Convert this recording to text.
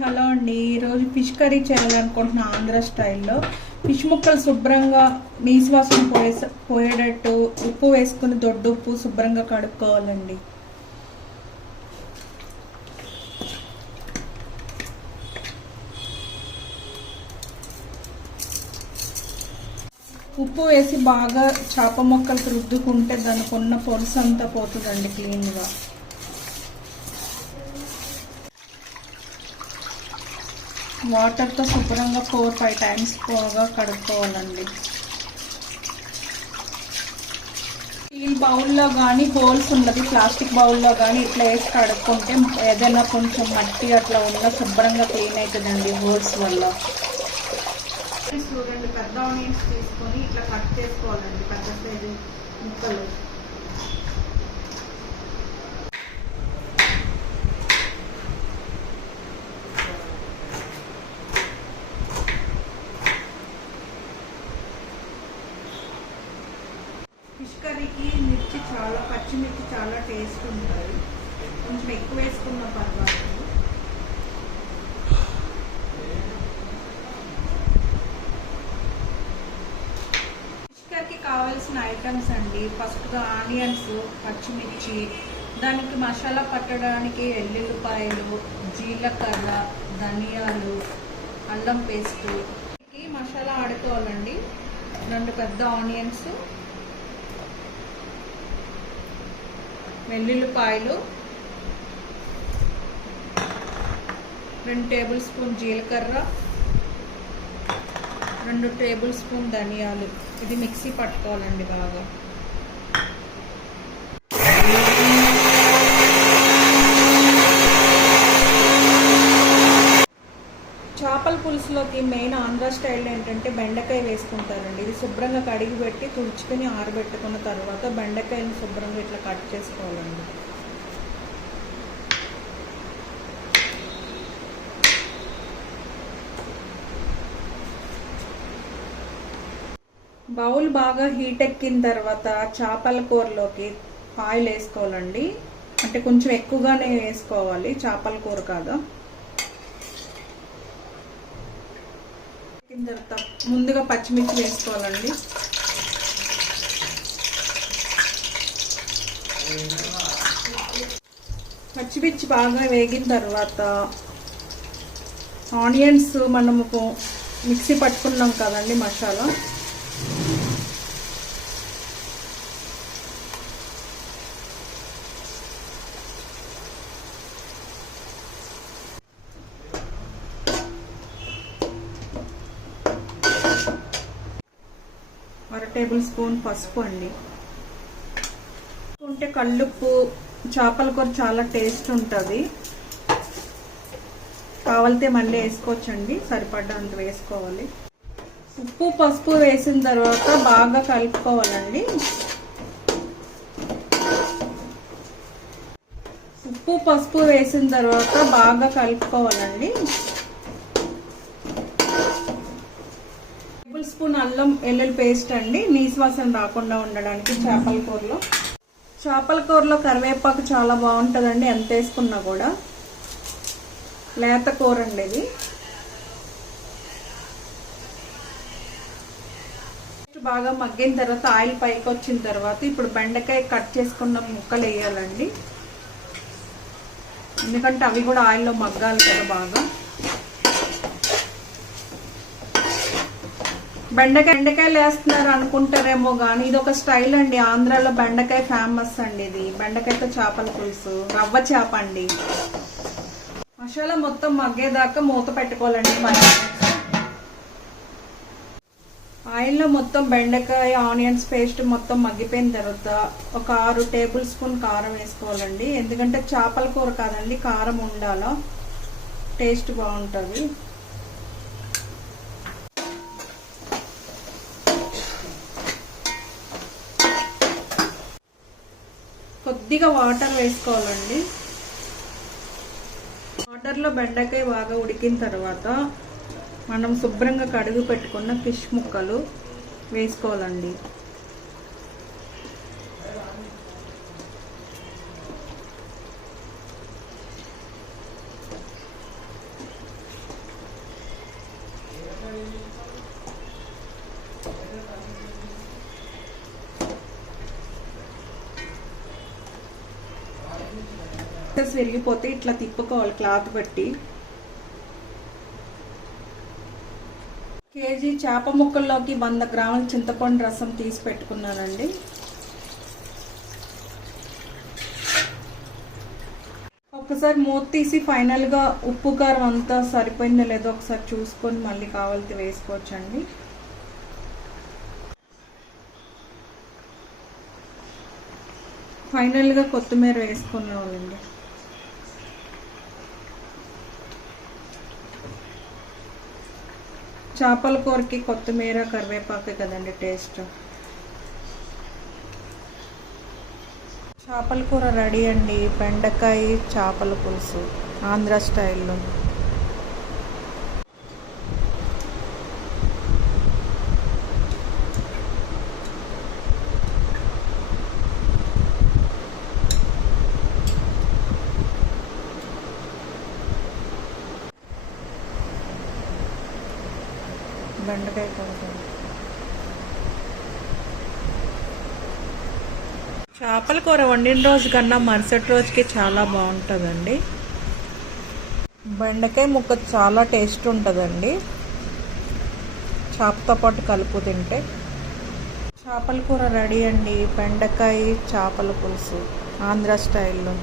Hello అండి. ఈరోజు fish curry చేయాలనుకుంటున్నా ఆంధ్ర స్టైల్లో. ఫిష్ ముక్కలు శుభ్రంగా నీసు వాసన పోయేటట్టు ఉప్పు వేసుకుని దొడ్డు ఉప్పు శుభ్రంగా కడుక్కోవాలండి. ఉప్పు వేసి బాగా చేప ముక్కలకు రుద్దుకుంటే దానికి ఉన్న పొలుసు అంతా పోతుందండి క్లీన్గా. వాటర్తో శుభ్రంగా 4-5 టైమ్స్ బాగా కడుక్కోవాలండి. స్టీల్ బౌల్లో కానీ హోల్స్ ఉన్నది ప్లాస్టిక్ బౌల్లో కానీ ఇట్లా వేసి కడుక్కుంటే ఏదైనా కొంచెం మట్టి అట్లా ఉన్న శుభ్రంగా క్లీన్ అవుతుందండి హోల్స్ వల్ల. చూడండి, పెద్ద ఆనియన్స్ తీసుకొని ఇట్లా కట్ చేసుకోవాలండి పెద్ద సైజు ముక్కలు. ఫిష్ కర్రీకి పచ్చిమిర్చి చాలా టేస్ట్ ఉంటుంది. కొంచెం ఎక్కువ వేసుకున్న పర్వాలేదు. ఫిష్ కర్రీకి కావాల్సిన ఐటమ్స్ అండి, ఫస్ట్గా ఆనియన్స్, పచ్చిమిర్చి, దానికి మసాలా పట్టడానికి ఎల్లుల్లిపాయలు, జీలకర్ర, ధనియాలు, అల్లం పేస్టు. మసాలా ఆడుకోవాలండి. 2 పెద్ద ఆనియన్స్, వెల్లుల్లిపాయలు, 2 టేబుల్ స్పూన్ జీలకర్ర, 2 టేబుల్ స్పూన్ ధనియాలు. ఇది మిక్సీ పట్టుకోవాలండి బాగా. చేపల పులుసులోకి మెయిన్ ఆంధ్ర స్టైల్ ఏంటంటే బెండకాయ వేసుకుంటారండి. ఇది శుభ్రంగా కడిగి పెట్టి తుడుచుకొని ఆరబెట్టుకున్న తర్వాత బెండకాయలను శుభ్రంగా ఇట్లా కట్ చేసుకోవాలండి. బౌల్ బాగా హీట్ ఎక్కిన తర్వాత చేపల కూరలోకి ఆయిల్ వేసుకోవాలండి. అంటే కొంచెం ఎక్కువగానే వేసుకోవాలి, చేపల కూర కాదా. తర్వాత ముందుగా పచ్చిమిర్చి వేసుకోవాలండి. పచ్చిమిర్చి బాగా వేగిన తర్వాత ఆనియన్స్ మనము మిక్సీ పట్టుకున్నాం కదండి మసాలా, అర టేబుల్ స్పూన్ పసుపు అండి. ఉంటే కల్లుప్పు, చేపల కూర చాలా టేస్ట్ ఉంటుంది. కావాలితే మళ్ళీ వేసుకోవచ్చండి, సరిపడ్డంత వేసుకోవాలి. ఉప్పు పసుపు వేసిన తర్వాత బాగా కలుపుకోవాలండి. ఉప్పు పసుపు వేసిన తర్వాత బాగా కలుపుకోవాలండి. టేబుల్ స్పూన్ అల్లం వెల్లుల్లి పేస్ట్ అండి, నీసు వాసన రాకుండా ఉండడానికి. చేపల కూరలో కరివేపాకు చాలా బాగుంటుందండి, ఎంత వేసుకున్నా కూడా. లేత కూర అండి ఇది. బాగా మగ్గిన తర్వాత ఆయిల్ పైకి వచ్చిన తర్వాత ఇప్పుడు బెండకాయ కట్ చేసుకున్న ముక్కలు వేయాలండి. ఎందుకంటే అవి కూడా ఆయిల్లో మగ్గాలి కదా బాగా. బెండకాయలు వేస్తున్నారు అనుకుంటారేమో కానీ ఇది ఒక స్టైల్ అండి. ఆంధ్రాలో బెండకాయ ఫేమస్ అండి. ఇది బెండకాయతో చేపల పులుసు, రవ్వ చేప అండి. మసాలా మొత్తం మగ్గేదాకా మూత పెట్టుకోవాలండి. ఆయిల్లో మొత్తం బెండకాయ ఆనియన్స్ పేస్ట్ మొత్తం మగ్గిపోయిన తర్వాత ఒక 6 టేబుల్ స్పూన్ కారం వేసుకోవాలండి. ఎందుకంటే చేపల కూర కాదండి, కారం ఉండాలా, టేస్ట్ బాగుంటుంది. కొద్దిగా వాటర్ వేసుకోవాలండి. వాటర్లో బెండకాయ బాగా ఉడికిన తర్వాత మనం శుభ్రంగా కడుగు పెట్టుకున్న ఫిష్ ముక్కలు వేసుకోవాలండి. ఎక్సెస్ విరిగిపోతే ఇట్లా తిప్పుకోవాలి క్లాత్ బట్టి. కేజీ చేప ముక్కల్లోకి 100 గ్రాముల చింతపండు రసం తీసి పెట్టుకున్నానండి. ఒకసారి మూత తీసి ఫైనల్గా ఉప్పు కారం అంతా సరిపోయిందో లేదో ఒకసారి చూసుకొని మళ్ళీ కావాలితే వేసుకోవచ్చండి. ఫైనల్గా కొత్తిమీర వేసుకున్నామండి. చేపల కూరకి కొత్తిమీర కరివేపాకు కదండి టేస్ట్. చేపల కూర రెడీ అండి. బెండకాయ చేపల పులుసు ఆంధ్ర స్టైల్లో. బెండకాయ కూర. చేపల కూర వండిన రోజు కన్నా మరుసటి రోజుకి చాలా బాగుంటుందండి. బెండకాయ ముక్క చాలా టేస్ట్ ఉంటుందండి చేపతో పాటు కలుపు తింటే. చేపల కూర రెడీ అండి. బెండకాయ చేపల పులుసు ఆంధ్ర స్టైల్లో.